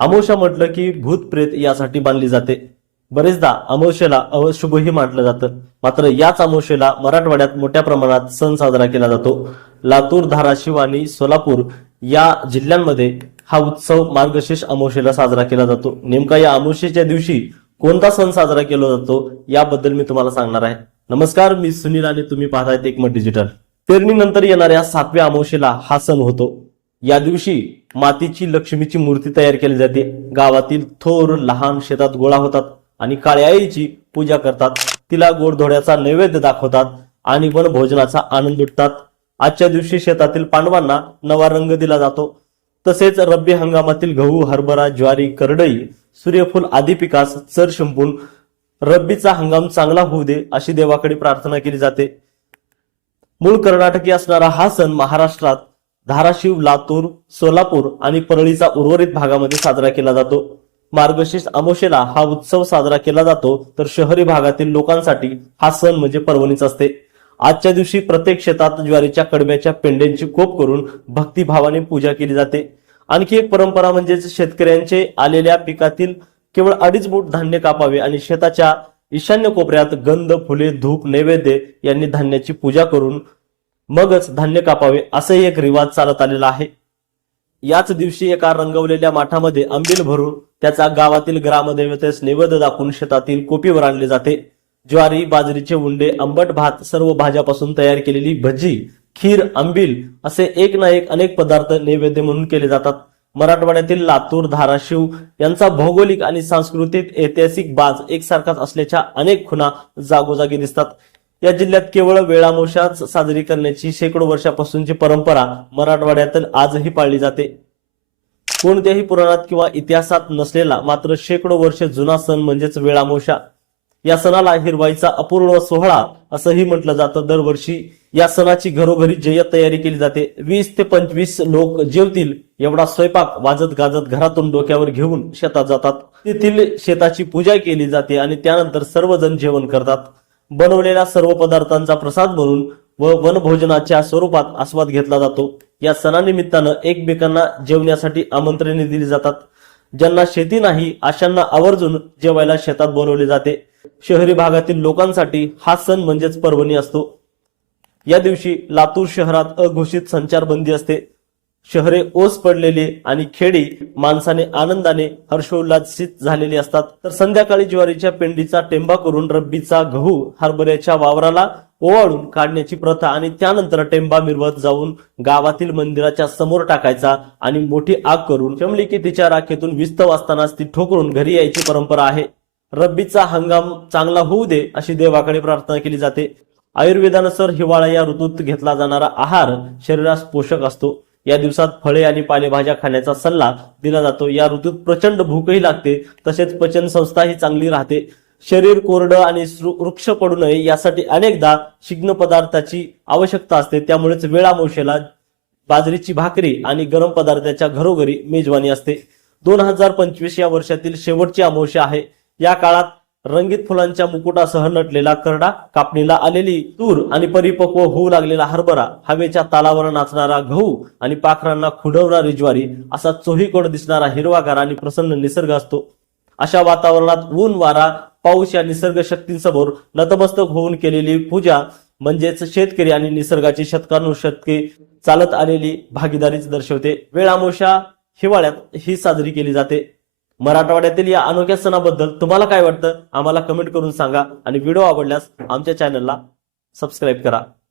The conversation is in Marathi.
अमावस्या म्हटलं की भूत प्रेत यासाठी बांधली जाते। बरेचदा अमावस्येला अशुभही म्हटलं जातं। मात्र याच अमावस्येला मराठवाड्यात मोठ्या प्रमाणात सण साजरा केला जातो। लातूर, धाराशिव आणि सोलापूर या जिल्ह्यांमध्ये हा उत्सव मार्गशीर्ष अमावस्येला साजरा केला जातो। नेमका या अमावस्येच्या दिवशी कोणता सण साजरा केला जातो याबद्दल मी तुम्हाला सांगणार आहे। नमस्कार, मी सुनील आणि तुम्ही पाहतायत एकमत डिजिटल। पेरणीनंतर येणाऱ्या 7व्या अमावस्येला हा सण होतो। या दिवशी मातीची लक्ष्मीची मूर्ती तयार केली जाते। गावातील थोर लहान शेतात गोळा होतात आणि काळ्या आईची पूजा करतात। तिला गोडधोड्याचा नैवेद्य दाखवतात आणि वनभोजनाचा आनंद लुटतात। आजच्या दिवशी शेतातील पांडवांना नवा रंग दिला जातो। तसेच रब्बी हंगामातील गहू, हरभरा, ज्वारी, करडई, सूर्यफूल आदी पिकास चर शिंपून रब्बीचा हंगाम चांगला होऊ दे अशी देवाकडे प्रार्थना केली जाते। मूळ कर्नाटकी असणारा हा सण महाराष्ट्रात धाराशिव, लातूर, सोलापूर आणि परळीचा उर्वरित भागामध्ये साजरा केला जातो। मार्गशीर्ष अमावस्येला हा उत्सव साजरा केला जातो, तर शहरी भागातील लोकांसाठी हा सण म्हणजे पर्वणीच असते। आजच्या दिवशी प्रत्येक शेतात ज्वारीच्या कडब्याच्या पेंड्यांची कोप करून भक्तिभावाने पूजा केली जाते। आणखी एक परंपरा म्हणजे शेतकऱ्यांचे आलेल्या पिकातील केवळ 2.5 मूठ धान्य कापावे आणि शेताच्या ईशान्य कोपऱ्यात गंध, फुले, धूप, नैवेद्य यांनी धान्याची पूजा करून मगच धान्य कापावे असे एक रिवाज चालत आलेला आहे। याच दिवशी एका रंगवलेल्या माठामध्ये आंबील भरून त्याचा गावातील ग्रामदेवतेस नैवेद्य दाखवून शेतातील कोपीवर आणले जाते। ज्वारी, बाजरीचे उंडे, आंबट भात, सर्व भाज्यापासून तयार केलेली भजी, खीर, आंबील असे एक ना एक अनेक पदार्थ नैवेद्य म्हणून केले जातात। मराठवाड्यातील लातूर, धाराशिव यांचा भौगोलिक आणि सांस्कृतिक ऐतिहासिक बाज एकसारखाच असल्याच्या अनेक खुणा जागोजागी दिसतात। या जिल्ह्यात केवळ वेळामोशाच साजरी करण्याची शेकडो वर्षापासूनची परंपरा मराठवाड्यात आजही पाळली जाते। कोणत्याही पुराणात किंवा इतिहासात नसलेला मात्र शेकडो वर्ष जुना सण म्हणजेच वेळामोशा। या सणाला हिरवाईचा अपूर्ण सोहळा असंही म्हटलं जातं। दरवर्षी या सणाची घरोघरी जय्यत तयारी केली जाते। 20 ते 25 लोक जेवतील एवढा स्वयंपाक वाजत गाजत घरातून डोक्यावर घेऊन शेतात जातात। तेथील शेताची पूजा केली जाते आणि त्यानंतर सर्वजण जेवण करतात। बनवलेल्या सर्व पदार्थांचा प्रसाद म्हणून व वनभोजनाच्या स्वरूपात आस्वाद घेतला जातो। या सणानिमित्तानं एकमेकांना जेवण्यासाठी आमंत्रणे दिली जातात। ज्यांना शेती नाही अशांना आवर्जून जेवायला शेतात बोलवले जाते। शहरी भागातील लोकांसाठी हा सण म्हणजेच पर्वणी असतो। या दिवशी लातूर शहरात अघोषित संचारबंदी असते। शहरे ओस पडलेली आणि खेडी माणसाने आनंदाने हर्षोल्लासित झालेली असतात। तर संध्याकाळी ज्वारीच्या पेंडीचा टेंबा करून रब्बीचा गहू हरभऱ्याच्या वावराला ओवाळून काढण्याची प्रथा आणि त्यानंतर टेंबा मिरवत जाऊन गावातील मंदिराच्या समोर टाकायचा आणि मोठी आग करून शमली की तिच्या राखेतून विस्तव असतानाच ती ठोकरून घरी यायची परंपरा आहे। रब्बीचा हंगाम चांगला होऊ दे अशी देवाकडे प्रार्थना केली जाते। आयुर्वेदानुसार हिवाळा या ऋतूत घेतला जाणारा आहार शरीरास पोषक असतो। या दिवसात फळे आणि पालेभाज्या खाण्याचा सल्ला दिला जातो। या ऋतूत प्रचंड भूकही लागते, तसेच पचन संस्थाही चांगली राहते। शरीर कोरडं आणि वृक्ष पडू नये यासाठी अनेकदा शिग्न पदार्थाची आवश्यकता असते। त्यामुळेच वेळामोशेला बाजरीची भाकरी आणि गरम पदार्थाच्या घरोघरी मेजवानी असते। 2025 या वर्षातील शेवटची अमावस्या आहे। या काळात रंगीत फुलांच्या मुकुटासह नटलेला करडा, कापणीला आलेली तूर आणि परिपक्व होऊ लागलेला हरभरा, हवेच्या तालावर नाचणारा गहू आणि पाखरांना खुडवणारी ज्वारी असा चोहीकोड दिसणारा हिरवागार आणि प्रसन्न निसर्ग असतो। अशा वातावरणात ऊन, वारा, पाऊस या निसर्ग शक्तींसमोर नतमस्तक होऊन केलेली पूजा म्हणजेच शेतकरी आणि निसर्गाची शतकानुशतके चालत आलेली भागीदारीच दर्शवते। वेळामोशा हिवाळ्यात ही साजरी केली जाते। मराठवाड्यातील या अनोख्या सणाबद्दल तुम्हाला काय वाटतं आम्हाला कमेंट करून सांगा आणि व्हिडिओ आवडल्यास आमच्या चॅनलला सबस्क्राईब करा।